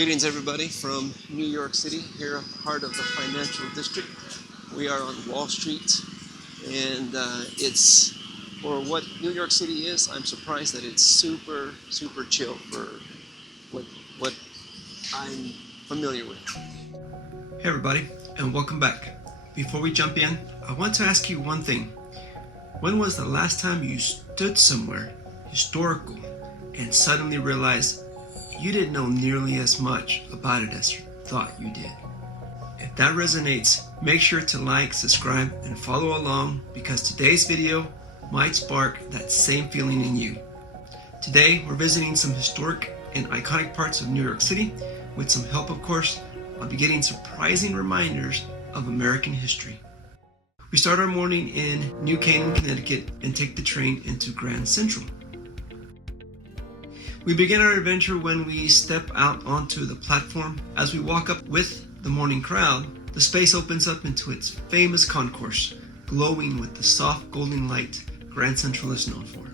Greetings, everybody, from New York City, here, heart of the financial district. We are on Wall Street, and it's, for what New York City is, I'm surprised that it's super chill for what I'm familiar with. Hey everybody, and welcome back. Before we jump in, I want to ask you one thing. When was the last time you stood somewhere historical and suddenly realized you didn't know nearly as much about it as you thought you did? If that resonates, make sure to like, subscribe, and follow along, because today's video might spark that same feeling in you. Today, we're visiting some historic and iconic parts of New York City. With some help, of course, I'll be getting surprising reminders of American history. We start our morning in New Canaan, Connecticut, and take the train into Grand Central. We begin our adventure when we step out onto the platform. As we walk up with the morning crowd, the space opens up into its famous concourse, glowing with the soft golden light Grand Central is known for.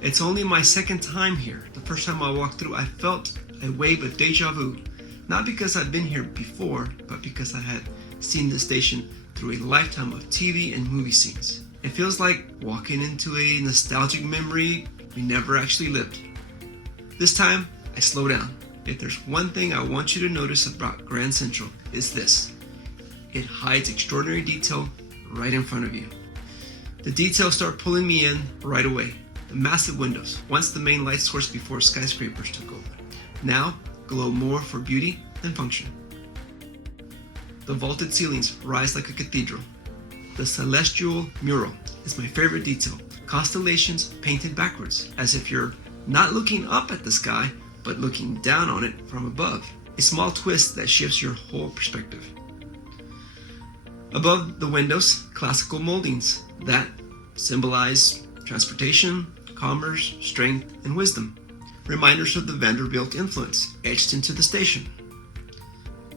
It's only my second time here. The first time I walked through, I felt a wave of deja vu, not because I'd been here before, but because I had seen this station through a lifetime of TV and movie scenes. It feels like walking into a nostalgic memory we never actually lived. This time, I slow down. If there's one thing I want you to notice about Grand Central, is this. It hides extraordinary detail right in front of you. The details start pulling me in right away. The massive windows, once the main light source before skyscrapers took over, now glow more for beauty than function. The vaulted ceilings rise like a cathedral. The celestial mural is my favorite detail. Constellations painted backwards, as if you're not looking up at the sky, but looking down on it from above. A small twist that shifts your whole perspective. Above the windows, classical moldings that symbolize transportation, commerce, strength, and wisdom. Reminders of the Vanderbilt influence etched into the station.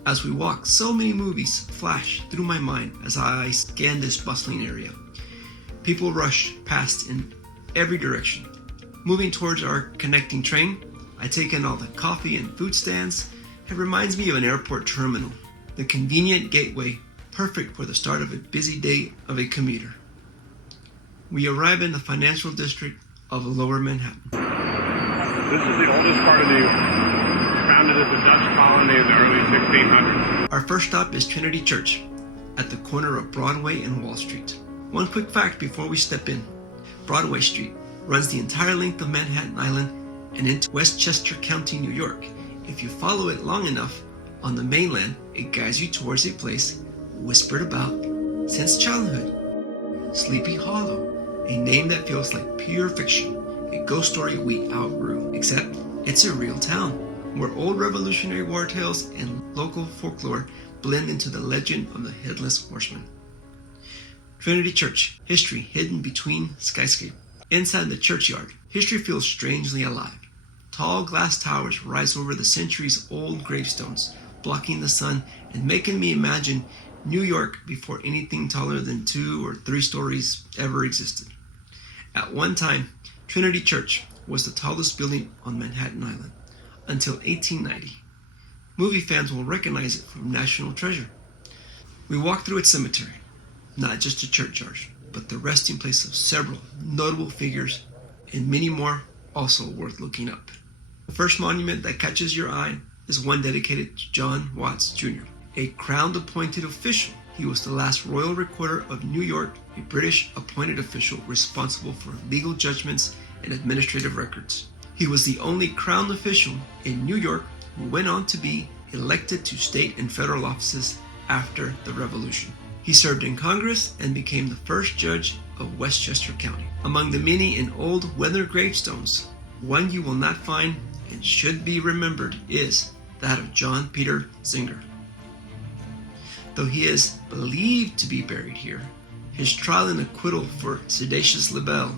As we walk, so many movies flash through my mind as I scan this bustling area. People rush past in every direction. Moving towards our connecting train, I take in all the coffee and food stands. It reminds me of an airport terminal, the convenient gateway, perfect for the start of a busy day of a commuter. We arrive in the financial district of Lower Manhattan. This is the oldest part of New York, founded as a Dutch colony in the early 1600s. Our first stop is Trinity Church, at the corner of Broadway and Wall Street. One quick fact before we step in. Broadway Street runs the entire length of Manhattan Island and into Westchester County, New York. If you follow it long enough, on the mainland, it guides you towards a place whispered about since childhood. Sleepy Hollow, a name that feels like pure fiction, a ghost story we outgrew, except it's a real town, where old Revolutionary War tales and local folklore blend into the legend of the Headless Horseman. Trinity Church, history hidden between skyscrapers. Inside the churchyard, history feels strangely alive. Tall glass towers rise over the centuries-old gravestones, blocking the sun and making me imagine New York before anything taller than 2 or 3 stories ever existed. At one time, Trinity Church was the tallest building on Manhattan Island, until 1890. Movie fans will recognize it from National Treasure. We walk through its cemetery, not just a churchyard, but the resting place of several notable figures and many more also worth looking up. The first monument that catches your eye is one dedicated to John Watts Jr., a crown appointed official. He was the last royal recorder of New York, a British appointed official responsible for legal judgments and administrative records. He was the only crown official in New York who went on to be elected to state and federal offices after the Revolution. He served in Congress and became the first judge of Westchester County. Among the many and old weathered gravestones, one you will not find and should be remembered is that of John Peter Zenger. Though he is believed to be buried here, his trial and acquittal for seditious libel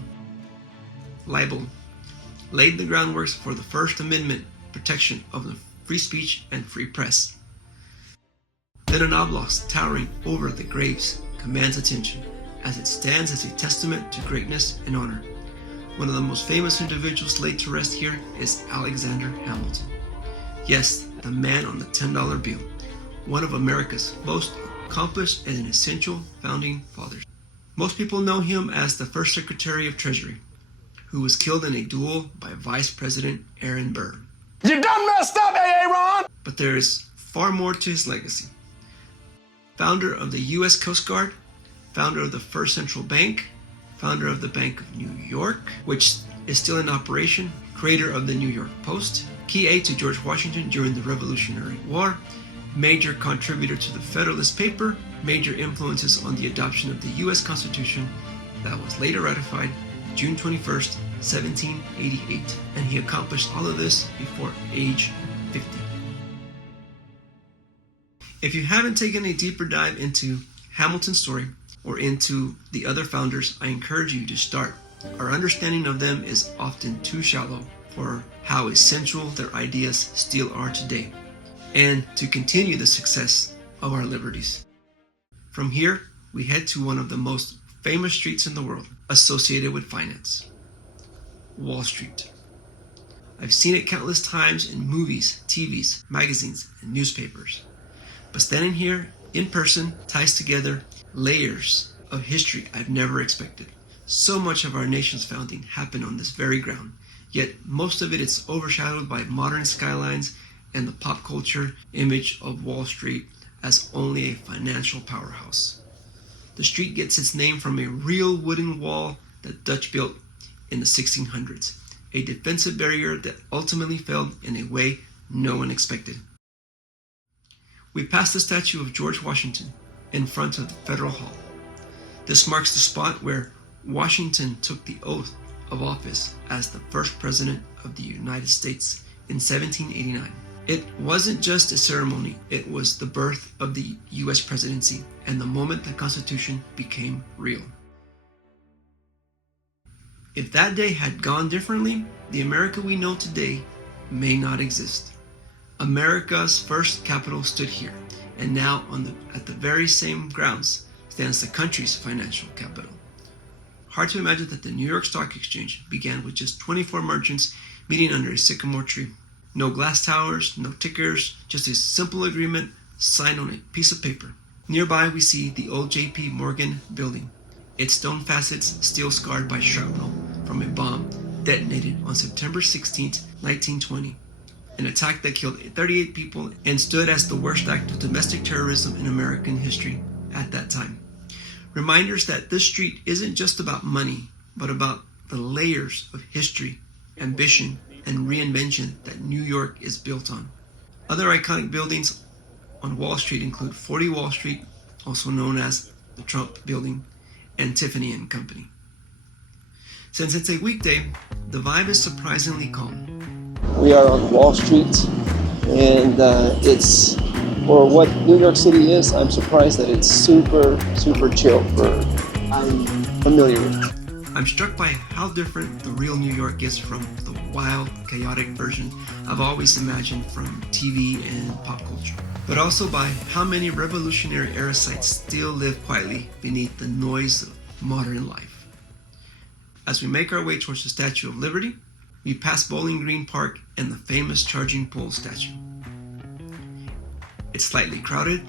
laid the groundwork for the First Amendment protection of the free speech and free press. Then an obelisk towering over the graves commands attention, as it stands as a testament to greatness and honor. One of the most famous individuals laid to rest here is Alexander Hamilton. Yes, the man on the $10 bill, one of America's most accomplished and essential founding fathers. Most people know him as the first Secretary of Treasury, who was killed in a duel by Vice President Aaron Burr. You done messed up, Aaron! But there is far more to his legacy. Founder of the U.S. Coast Guard, founder of the First Central Bank, founder of the Bank of New York, which is still in operation, creator of the New York Post, key aide to George Washington during the Revolutionary War, major contributor to the Federalist Paper, major influences on the adoption of the U.S. Constitution that was later ratified June 21st, 1788. And he accomplished all of this before age 50. If you haven't taken a deeper dive into Hamilton's story or into the other founders, I encourage you to start. Our understanding of them is often too shallow for how essential their ideas still are today, and to continue the success of our liberties. From here, we head to one of the most famous streets in the world associated with finance, Wall Street. I've seen it countless times in movies, TVs, magazines, and newspapers. But standing here in person ties together layers of history I've never expected. So much of our nation's founding happened on this very ground, yet most of it is overshadowed by modern skylines and the pop culture image of Wall Street as only a financial powerhouse. The street gets its name from a real wooden wall that Dutch built in the 1600s, a defensive barrier that ultimately fell in a way no one expected. We passed the statue of George Washington in front of the Federal Hall. This marks the spot where Washington took the oath of office as the first president of the United States in 1789. It wasn't just a ceremony, it was the birth of the U.S. presidency and the moment the Constitution became real. If that day had gone differently, the America we know today may not exist. America's first capital stood here, and now at the very same grounds stands the country's financial capital. Hard to imagine that the New York Stock Exchange began with just 24 merchants meeting under a sycamore tree. No glass towers, no tickers, just a simple agreement signed on a piece of paper. Nearby we see the old J.P. Morgan building, its stone facets still scarred by shrapnel from a bomb detonated on September 16, 1920. An attack that killed 38 people and stood as the worst act of domestic terrorism in American history at that time. Reminders that this street isn't just about money, but about the layers of history, ambition, and reinvention that New York is built on. Other iconic buildings on Wall Street include 40 Wall Street, also known as the Trump Building, and Tiffany & Company. Since it's a weekday, the vibe is surprisingly calm. We are on Wall Street, and it's, for what New York City is, I'm surprised that it's super chill for I'm familiar with. I'm struck by how different the real New York is from the wild, chaotic version I've always imagined from TV and pop culture, but also by how many Revolutionary era sites still live quietly beneath the noise of modern life. As we make our way towards the Statue of Liberty, we pass Bowling Green Park and the famous Charging Bull statue. It's slightly crowded,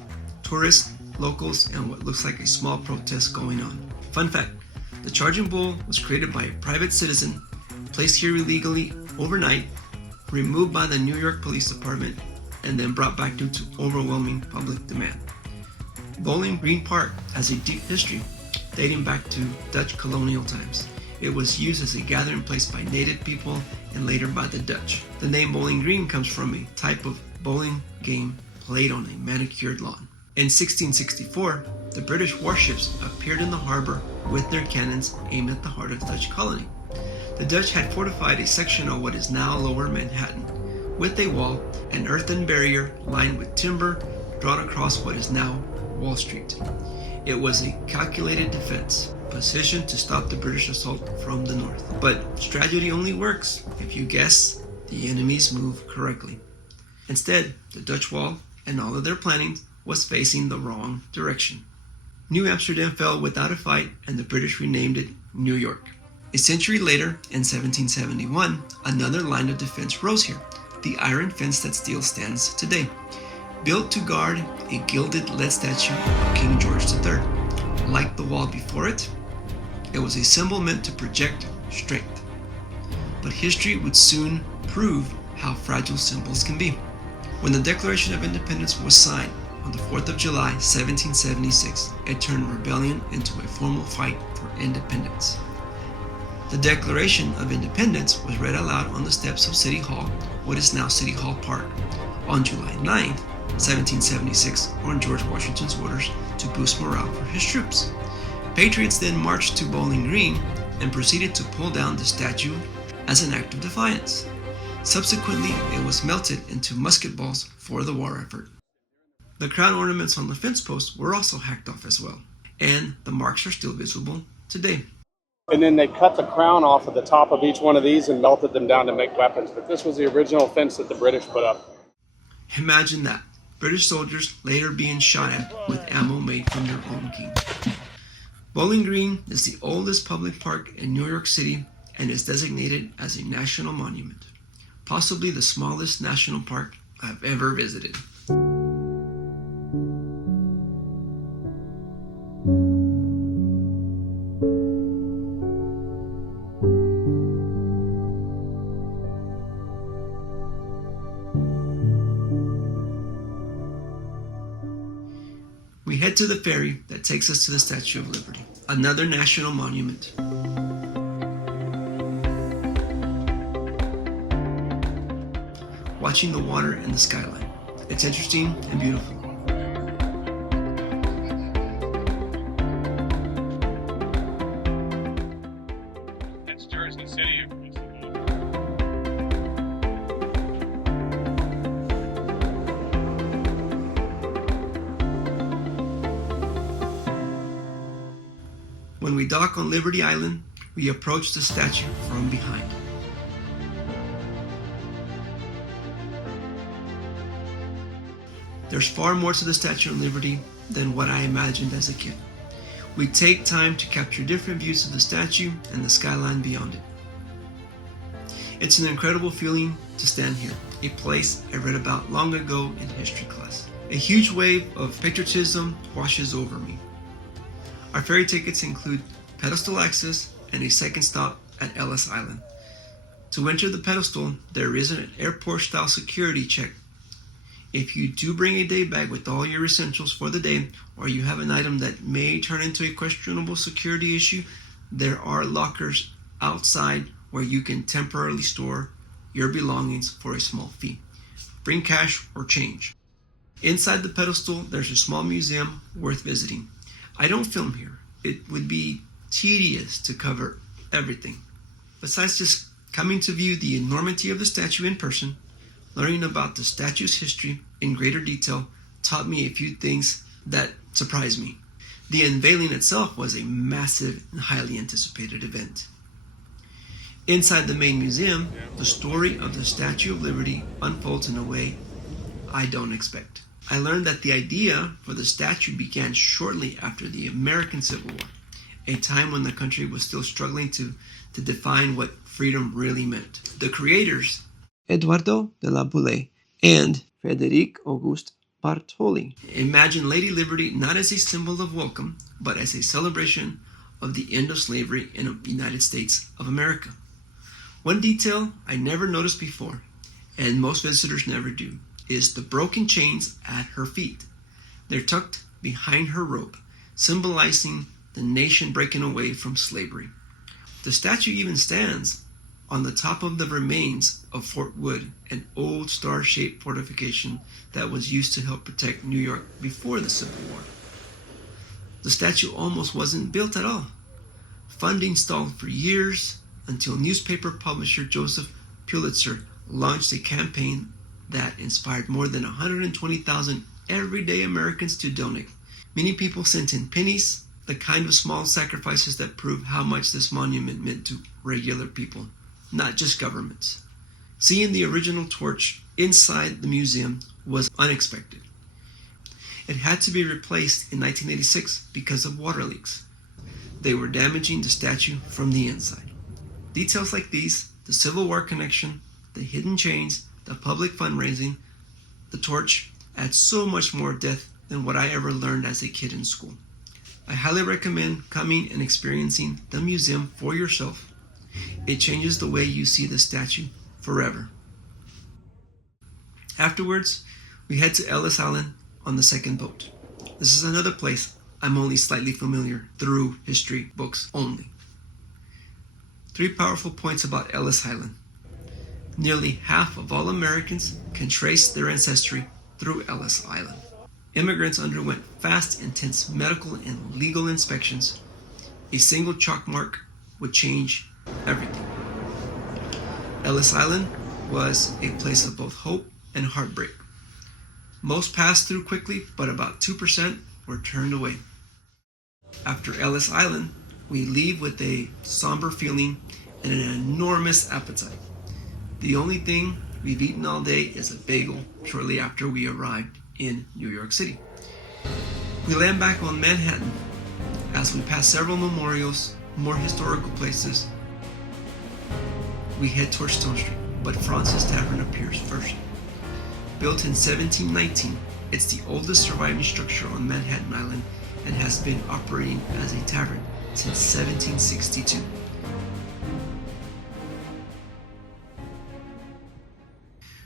tourists, locals, and what looks like a small protest going on. Fun fact, the Charging Bull was created by a private citizen, placed here illegally overnight, removed by the New York Police Department, and then brought back due to overwhelming public demand. Bowling Green Park has a deep history dating back to Dutch colonial times. It was used as a gathering place by native people and later by the Dutch. The name Bowling Green comes from a type of bowling game played on a manicured lawn. In 1664, the British warships appeared in the harbor with their cannons aimed at the heart of the Dutch colony. The Dutch had fortified a section of what is now Lower Manhattan with a wall, an earthen barrier lined with timber drawn across what is now Wall Street. It was a calculated defense, positioned to stop the British assault from the north. But strategy only works if you guess the enemy's move correctly. Instead, the Dutch wall and all of their planning was facing the wrong direction. New Amsterdam fell without a fight, and the British renamed it New York. A century later, in 1771, another line of defense rose here, the iron fence that still stands today, built to guard a gilded lead statue of King George III. Like the wall before it, it was a symbol meant to project strength. But history would soon prove how fragile symbols can be. When the Declaration of Independence was signed on the 4th of July, 1776, it turned rebellion into a formal fight for independence. The Declaration of Independence was read aloud on the steps of City Hall, what is now City Hall Park, on July 9th, 1776, on George Washington's orders to boost morale for his troops. Patriots then marched to Bowling Green and proceeded to pull down the statue as an act of defiance. Subsequently, it was melted into musket balls for the war effort. The crown ornaments on the fence posts were also hacked off as well, and the marks are still visible today. And then they cut the crown off of the top of each one of these and melted them down to make weapons. But this was the original fence that the British put up. Imagine that. British soldiers later being shot at with ammo made from their own king. Bowling Green is the oldest public park in New York City and is designated as a national monument, possibly the smallest national park I've ever visited. We head to the ferry that takes us to the Statue of Liberty, another national monument. Watching the water and the skyline. It's interesting and beautiful. That's Jersey City. When we dock on Liberty Island, we approach the statue from behind. There's far more to the Statue of Liberty than what I imagined as a kid. We take time to capture different views of the statue and the skyline beyond it. It's an incredible feeling to stand here, a place I read about long ago in history class. A huge wave of patriotism washes over me. Our ferry tickets include pedestal access and a second stop at Ellis Island. To enter the pedestal, there is an airport-style security check. If you do bring a day bag with all your essentials for the day, or you have an item that may turn into a questionable security issue, there are lockers outside where you can temporarily store your belongings for a small fee. Bring cash or change. Inside the pedestal, there's a small museum worth visiting. I don't film here. It would be tedious to cover everything. Besides just coming to view the enormity of the statue in person, learning about the statue's history in greater detail taught me a few things that surprised me. The unveiling itself was a massive and highly anticipated event. Inside the main museum, the story of the Statue of Liberty unfolds in a way I don't expect. I learned that the idea for the statue began shortly after the American Civil War, a time when the country was still struggling to define what freedom really meant. The creators, Eduardo de la Boulaye and Frédéric Auguste Bartholdi, imagined Lady Liberty not as a symbol of welcome, but as a celebration of the end of slavery in the United States of America. One detail I never noticed before, and most visitors never do, is the broken chains at her feet. They're tucked behind her robe, symbolizing the nation breaking away from slavery. The statue even stands on the top of the remains of Fort Wood, an old star-shaped fortification that was used to help protect New York before the Civil War. The statue almost wasn't built at all. Funding stalled for years until newspaper publisher Joseph Pulitzer launched a campaign that inspired more than 120,000 everyday Americans to donate. Many people sent in pennies, the kind of small sacrifices that prove how much this monument meant to regular people, not just governments. Seeing the original torch inside the museum was unexpected. It had to be replaced in 1986 because of water leaks. They were damaging the statue from the inside. Details like these, the Civil War connection, the hidden chains, the public fundraising, the torch, adds so much more depth than what I ever learned as a kid in school. I highly recommend coming and experiencing the museum for yourself. It changes the way you see the statue forever. Afterwards, we head to Ellis Island on the second boat. This is another place I'm only slightly familiar through history books only. 3 powerful points about Ellis Island. Nearly half of all Americans can trace their ancestry through Ellis Island. Immigrants underwent fast, intense medical and legal inspections. A single chalk mark would change everything. Ellis Island was a place of both hope and heartbreak. Most passed through quickly, but about 2% were turned away. After Ellis Island, we leave with a somber feeling and an enormous appetite. The only thing we've eaten all day is a bagel shortly after we arrived in New York City. We land back on Manhattan as we pass several memorials, more historical places. We head towards Stone Street, but Francis Tavern appears first. Built in 1719, it's the oldest surviving structure on Manhattan Island and has been operating as a tavern since 1762.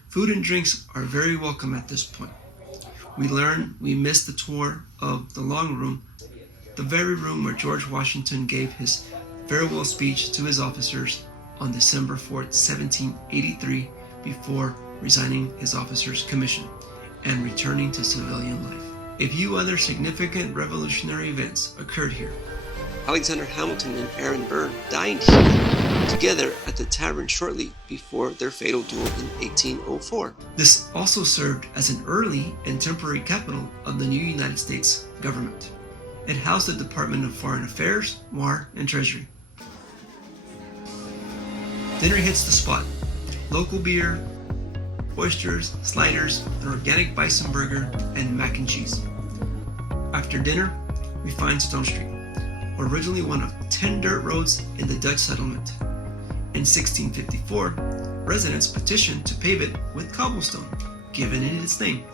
Food and drinks are very welcome at this point. We learn we missed the tour of the Long Room, the very room where George Washington gave his farewell speech to his officers on December 4th, 1783, before resigning his officer's commission and returning to civilian life. A few other significant revolutionary events occurred here. Alexander Hamilton and Aaron Burr dined here together at the tavern shortly before their fatal duel in 1804. This also served as an early and temporary capital of the new United States government. It housed the Department of Foreign Affairs, War, and Treasury. Dinner hits the spot. Local beer, oysters, sliders, an organic bison burger, and mac and cheese. After dinner, we find Stone Street, originally one of 10 dirt roads in the Dutch settlement. In 1654, residents petitioned to pave it with cobblestone, giving it its name.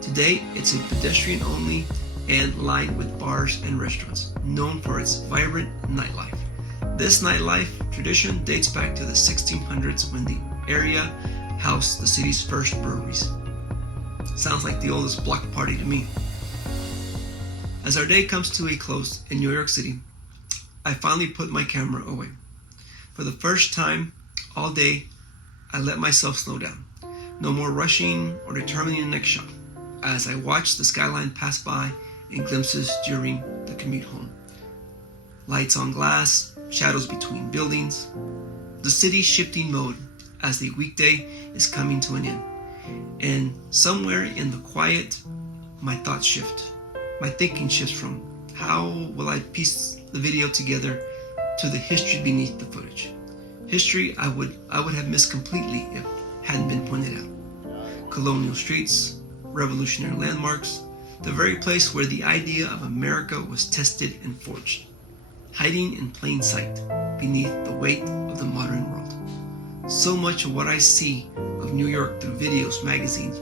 Today, it's a pedestrian-only and lined with bars and restaurants, known for its vibrant nightlife. This nightlife tradition dates back to the 1600s when the area housed the city's first breweries. Sounds like the oldest block party to me. As our day comes to a close in New York City, I finally put my camera away. For the first time all day, I let myself slow down. No more rushing or determining the next shot, as I watched the skyline pass by in glimpses during the commute home. Lights on glass, shadows between buildings, the city's shifting mode as the weekday is coming to an end. And somewhere in the quiet, my thoughts shift. My thinking shifts from how will I piece the video together to the history beneath the footage. History I would have missed completely if it hadn't been pointed out. Colonial streets, revolutionary landmarks, the very place where the idea of America was tested and forged, hiding in plain sight beneath the weight of the modern world. So much of what I see of New York through videos, magazines,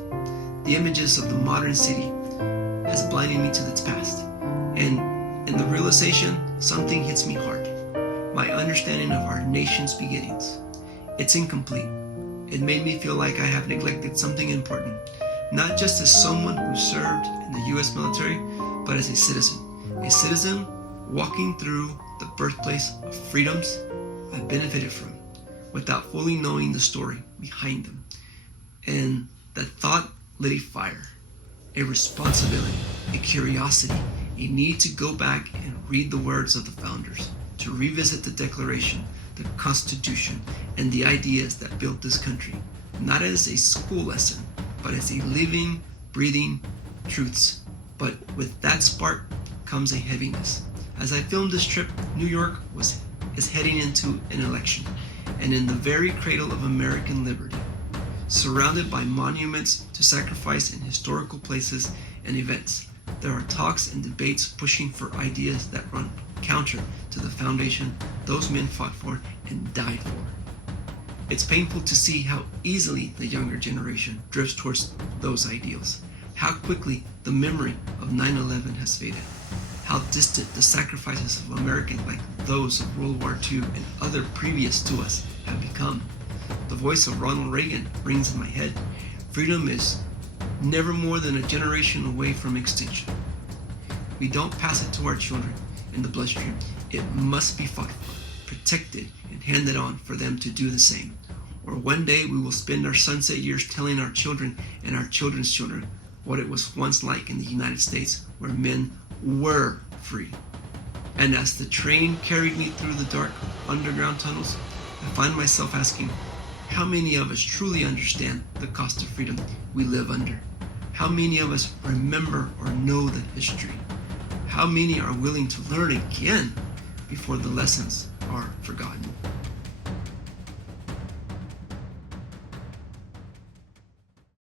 the images of the modern city has blinded me to its past. And in the realization, something hits me hard. My understanding of our nation's beginnings. It's incomplete. It made me feel like I have neglected something important, not just as someone who served in the US military, but as a citizen walking through the birthplace of freedoms I benefited from, without fully knowing the story behind them. And that thought lit a fire, a responsibility, a curiosity, a need to go back and read the words of the founders, to revisit the Declaration, the Constitution, and the ideas that built this country, not as a school lesson, but as a living, breathing truths. But with that spark comes a heaviness. As I filmed this trip, New York is heading into an election, and in the very cradle of American liberty, surrounded by monuments to sacrifice in historical places and events, there are talks and debates pushing for ideas that run counter to the foundation those men fought for and died for. It's painful to see how easily the younger generation drifts towards those ideals, how quickly the memory of 9/11 has faded, how distant the sacrifices of Americans like those of World War II and other previous to us have become. The voice of Ronald Reagan rings in my head. Freedom is never more than a generation away from extinction. We don't pass it to our children in the bloodstream. It must be fought for, protected, and handed on for them to do the same. Or one day we will spend our sunset years telling our children and our children's children what it was once like in the United States, where men were free. And as the train carried me through the dark underground tunnels, I find myself asking, how many of us truly understand the cost of freedom we live under? How many of us remember or know the history? How many are willing to learn again before the lessons are forgotten?